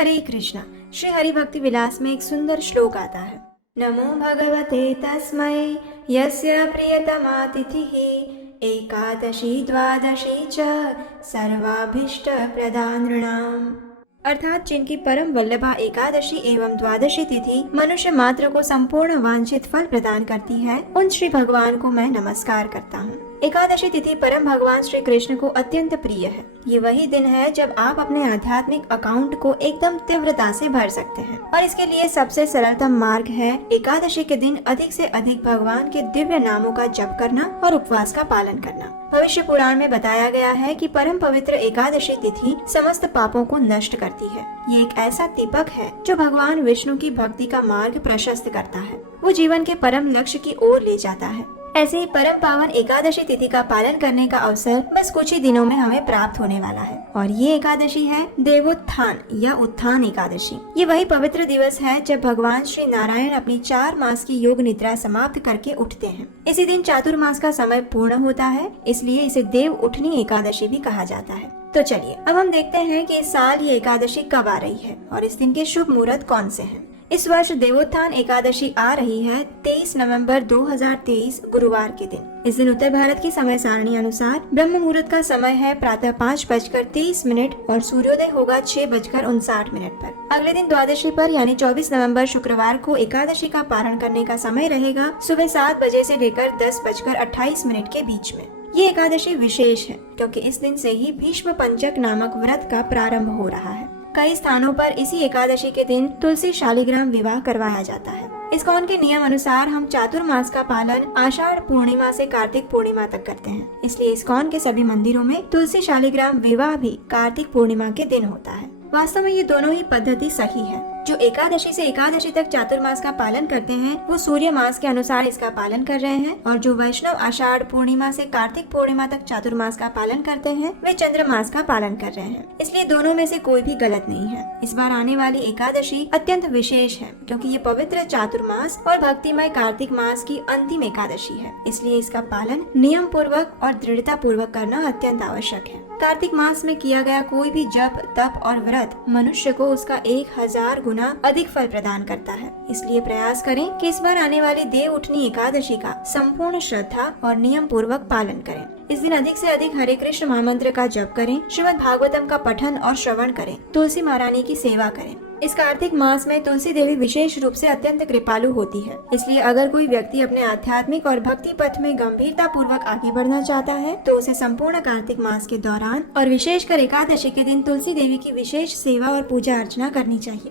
हरे कृष्णा। श्री हरि भक्ति विलास में एक सुंदर श्लोक आता है। नमो भगवते तस्मै यस्य प्रियतमा तिथिः एकादशी द्वादशी च सर्वाभीष्ट प्रदान नृणाम। अर्थात जिनकी परम वल्लभा एकादशी एवं द्वादशी तिथि मनुष्य मात्र को संपूर्ण वांछित फल प्रदान करती है, उन श्री भगवान को मैं नमस्कार करता हूँ। एकादशी तिथि परम भगवान श्री कृष्ण को अत्यंत प्रिय है। ये वही दिन है जब आप अपने आध्यात्मिक अकाउंट को एकदम तीव्रता से भर सकते हैं, और इसके लिए सबसे सरलतम मार्ग है एकादशी के दिन अधिक से अधिक भगवान के दिव्य नामों का जप करना और उपवास का पालन करना। भविष्य पुराण में बताया गया है कि परम पवित्र एकादशी तिथि समस्त पापों को नष्ट करती है। ये एक ऐसा दीपक है जो भगवान विष्णु की भक्ति का मार्ग प्रशस्त करता है, वो जीवन के परम लक्ष्य की ओर ले जाता है। ऐसे ही परम पावन एकादशी तिथि का पालन करने का अवसर बस कुछ ही दिनों में हमें प्राप्त होने वाला है, और ये एकादशी है देवोत्थान या उत्थान एकादशी। ये वही पवित्र दिवस है जब भगवान श्री नारायण अपनी 4 मास की योग निद्रा समाप्त करके उठते हैं। इसी दिन चातुर्मास का समय पूर्ण होता है, इसलिए इसे देव उठनी एकादशी भी कहा जाता है। तो चलिए अब हम देखते हैं कि इस साल ये एकादशी कब आ रही है और इस दिन के शुभ मुहूर्त कौन से हैं। इस वर्ष देवोत्थान एकादशी आ रही है 23 नवंबर 2023 गुरुवार के दिन। इस दिन उत्तर भारत की समय सारणी अनुसार ब्रह्म मुहूर्त का समय है प्रातः 5:30 और सूर्योदय होगा 6:59 पर। अगले दिन द्वादशी पर यानी 24 नवंबर शुक्रवार को एकादशी का पारण करने का समय रहेगा सुबह 7 बजे से लेकर 10:28 के बीच में। ये एकादशी विशेष है क्योंकि इस दिन से ही भीष्म पंचक नामक व्रत का प्रारंभ हो रहा है। कई स्थानों पर इसी एकादशी के दिन तुलसी शालिग्राम विवाह करवाया जाता है। इस्कॉन के नियम अनुसार हम चातुर्मास का पालन आषाढ़ पूर्णिमा से कार्तिक पूर्णिमा तक करते हैं, इसलिए इस्कॉन के सभी मंदिरों में तुलसी शालिग्राम विवाह भी कार्तिक पूर्णिमा के दिन होता है। वास्तव में ये दोनों ही पद्धति सही है। जो एकादशी से एकादशी तक चातुर्मास का पालन करते हैं वो सूर्य मास के अनुसार इसका पालन कर रहे हैं, और जो वैष्णव आषाढ़ पूर्णिमा से कार्तिक पूर्णिमा तक चातुर्मास का पालन करते हैं वे चंद्रमास का पालन कर रहे हैं। इसलिए दोनों में से कोई भी गलत नहीं है। इस बार आने वाली एकादशी अत्यंत विशेष है क्योंकि ये पवित्र चातुर्मास और भक्तिमय कार्तिक मास की अंतिम एकादशी है, इसलिए इसका पालन नियम पूर्वक और दृढ़ता पूर्वक करना अत्यंत आवश्यक है। कार्तिक मास में किया गया कोई भी जप तप और व्रत मनुष्य को उसका 1000 गुना अधिक फल प्रदान करता है। इसलिए प्रयास करें कि इस बार आने वाली देव उठनी एकादशी का संपूर्ण श्रद्धा और नियम पूर्वक पालन करें। इस दिन अधिक से अधिक हरे कृष्ण महामंत्र का जप करें, श्रीमद् भागवतम का पठन और श्रवण करें, तुलसी महारानी की सेवा करें। इस कार्तिक मास में तुलसी देवी विशेष रूप से अत्यंत कृपालु होती है, इसलिए अगर कोई व्यक्ति अपने आध्यात्मिक और भक्ति पथ में गंभीरता पूर्वक आगे बढ़ना चाहता है तो उसे संपूर्ण कार्तिक मास के दौरान और विशेषकर एकादशी के दिन तुलसी देवी की विशेष सेवा और पूजा अर्चना करनी चाहिए।